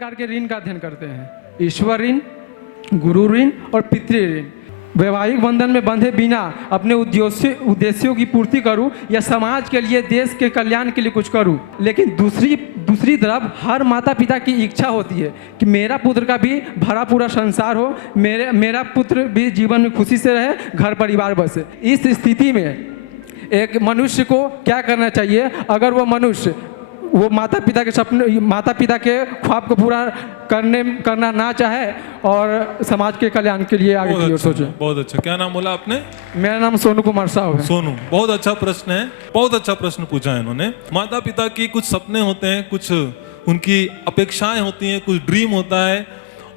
प्रकार के ऋण का अध्ययन करते हैं, ईश्वर ऋण, गुरु ऋण और पितृ ऋण। वैवाहिक बंधन में बंधे बिना अपने उद्देश्यों की पूर्ति करूं या समाज के लिए, देश के कल्याण के लिए कुछ करूं। लेकिन दूसरी तरफ हर माता पिता की इच्छा होती है कि मेरा पुत्र का भी भरा पूरा संसार हो, मेरा पुत्र भी जीवन में खुशी से रहे, घर परिवार बसे। इस स्थिति में एक मनुष्य को क्या करना चाहिए? अगर वो मनुष्य वो माता पिता के ख्वाब को पूरा करना ना चाहे और समाज के कल्याण के लिए आगे की ओर सोचे। बहुत अच्छा। क्या नाम बोला आपने? मेरा नाम सोनू कुमार साहू है। सोनू, बहुत अच्छा प्रश्न है, बहुत अच्छा प्रश्न पूछा है इन्होंने। माता पिता की कुछ सपने होते हैं, कुछ उनकी अपेक्षाएं होती हैं, कुछ ड्रीम होता है।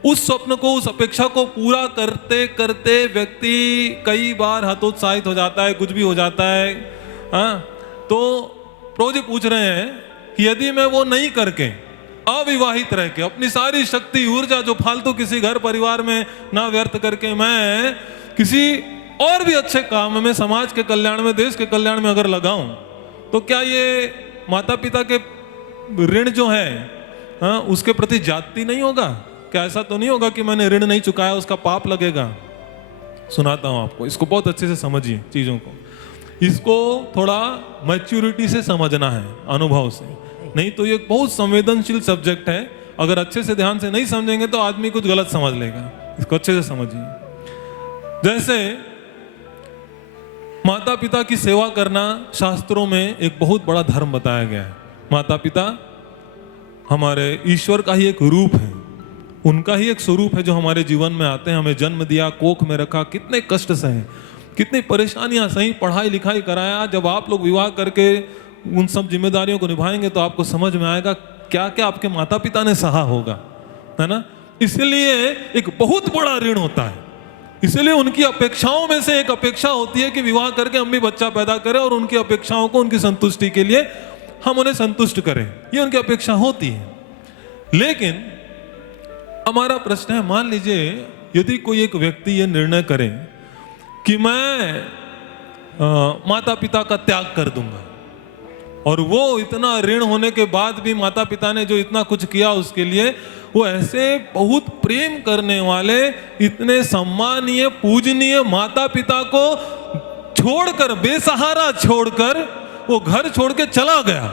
उस स्वप्न को, उस अपेक्षा को पूरा करते करते व्यक्ति कई बार हतोत्साहित हो जाता है, कुछ भी हो जाता है। हाँ, तो प्रभु जी पूछ रहे हैं कि यदि मैं वो नहीं करके, अविवाहित रह के, अपनी सारी शक्ति ऊर्जा जो फालतू किसी घर परिवार में ना व्यर्थ करके मैं किसी और भी अच्छे काम में, समाज के कल्याण में, देश के कल्याण में अगर लगाऊं, तो क्या ये माता पिता के ऋण जो है, हाँ, उसके प्रति जाति नहीं होगा? क्या ऐसा तो नहीं होगा कि मैंने ऋण नहीं चुकाया उसका पाप लगेगा? सुनाता हूं आपको, इसको बहुत अच्छे से समझिए चीजों को। इसको थोड़ा मैच्योरिटी से समझना है, अनुभव से, नहीं तो ये बहुत संवेदनशील सब्जेक्ट है। अगर अच्छे से ध्यान से नहीं समझेंगे तो आदमी कुछ गलत समझ लेगा। इसको अच्छे से समझिए। जैसे माता पिता की सेवा करना शास्त्रों में एक बहुत बड़ा धर्म बताया गया है। माता पिता हमारे ईश्वर का ही एक रूप है, उनका ही एक स्वरूप है जो हमारे जीवन में आते हैं, हमें जन्म दिया, कोख में रखा, कितने कष्ट सहे, कितनी परेशानियां सही, पढ़ाई लिखाई कराया। जब आप लोग विवाह करके उन सब जिम्मेदारियों को निभाएंगे तो आपको समझ में आएगा क्या क्या आपके माता पिता ने सहा होगा, है ना। इसलिए एक बहुत बड़ा ऋण होता है। इसलिए उनकी अपेक्षाओं में से एक अपेक्षा होती है कि विवाह करके हम भी बच्चा पैदा करें और उनकी अपेक्षाओं को, उनकी संतुष्टि के लिए हम उन्हें संतुष्ट करें, ये उनकी अपेक्षा होती है। लेकिन हमारा प्रश्न है, मान लीजिए यदि कोई एक व्यक्ति ये निर्णय करे कि मैं माता पिता का त्याग कर दूंगा, और वो इतना ऋण होने के बाद भी माता पिता ने जो इतना कुछ किया उसके लिए, वो ऐसे बहुत प्रेम करने वाले, इतने सम्मानीय, पूजनीय माता पिता को छोड़कर, बेसहारा छोड़कर वो घर छोड़ के चला गया,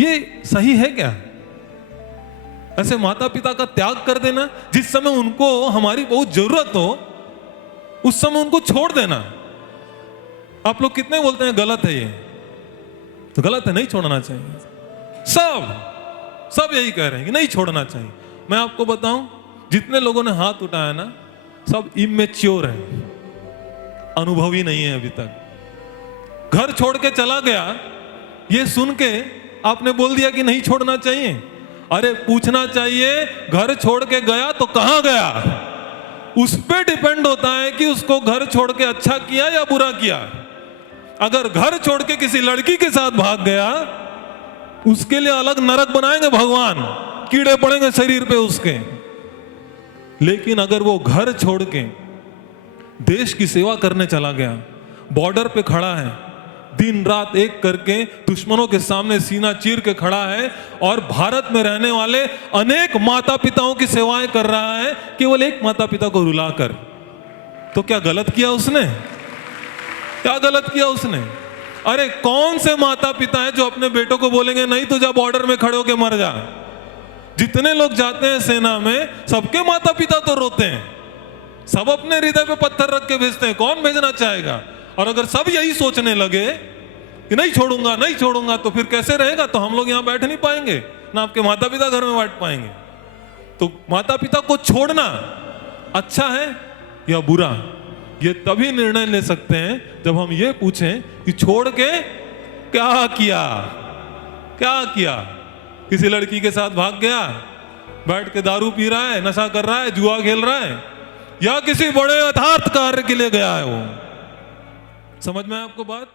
ये सही है क्या? ऐसे माता पिता का त्याग कर देना, जिस समय उनको हमारी बहुत जरूरत हो उस समय उनको छोड़ देना। आप लोग कितने बोलते हैं गलत है ये? तो गलत है, नहीं छोड़ना चाहिए। सब यही कह रहे हैं कि नहीं छोड़ना चाहिए। मैं आपको बताऊं, जितने लोगों ने हाथ उठाया ना, सब इमेच्योर है, अनुभवी नहीं है अभी तक। घर छोड़ के चला गया, ये सुन के आपने बोल दिया कि नहीं छोड़ना चाहिए। अरे पूछना चाहिए, घर छोड़ के गया तो कहां गया? उस पे डिपेंड होता है कि उसको घर छोड़ के अच्छा किया या बुरा किया। अगर घर छोड़ के किसी लड़की के साथ भाग गया, उसके लिए अलग नरक बनाएंगे भगवान, कीड़े पड़ेंगे शरीर पे उसके। लेकिन अगर वो घर छोड़ के देश की सेवा करने चला गया, बॉर्डर पे खड़ा है, दिन रात एक करके दुश्मनों के सामने सीना चीर के खड़ा है, और भारत में रहने वाले अनेक माता पिताओं की सेवाएं कर रहा है केवल एक माता पिता को रुलाकर, तो क्या गलत किया उसने? क्या गलत किया उसने? अरे कौन से माता पिता हैं जो अपने बेटों को बोलेंगे नहीं तो जा बॉर्डर में खड़े होके मर जा? जितने लोग जाते हैं सेना में, सबके माता पिता तो रोते हैं, सब अपने हृदय पे पत्थर रख के भेजते हैं, कौन भेजना चाहेगा? और अगर सब यही सोचने लगे कि नहीं छोड़ूंगा नहीं छोड़ूंगा, तो फिर कैसे रहेगा? तो हम लोग यहां बैठ नहीं पाएंगे, ना आपके माता पिता घर में बैठ पाएंगे। तो माता पिता को छोड़ना अच्छा है या बुरा, ये तभी निर्णय ले सकते हैं जब हम ये पूछें कि छोड़ के क्या किया? क्या किया? किसी लड़की के साथ भाग गया, बैठ के दारू पी रहा है, नशा कर रहा है, जुआ खेल रहा है, या किसी बड़े यथार्थ कार्य के लिए गया है? वो समझ में है आपको बात?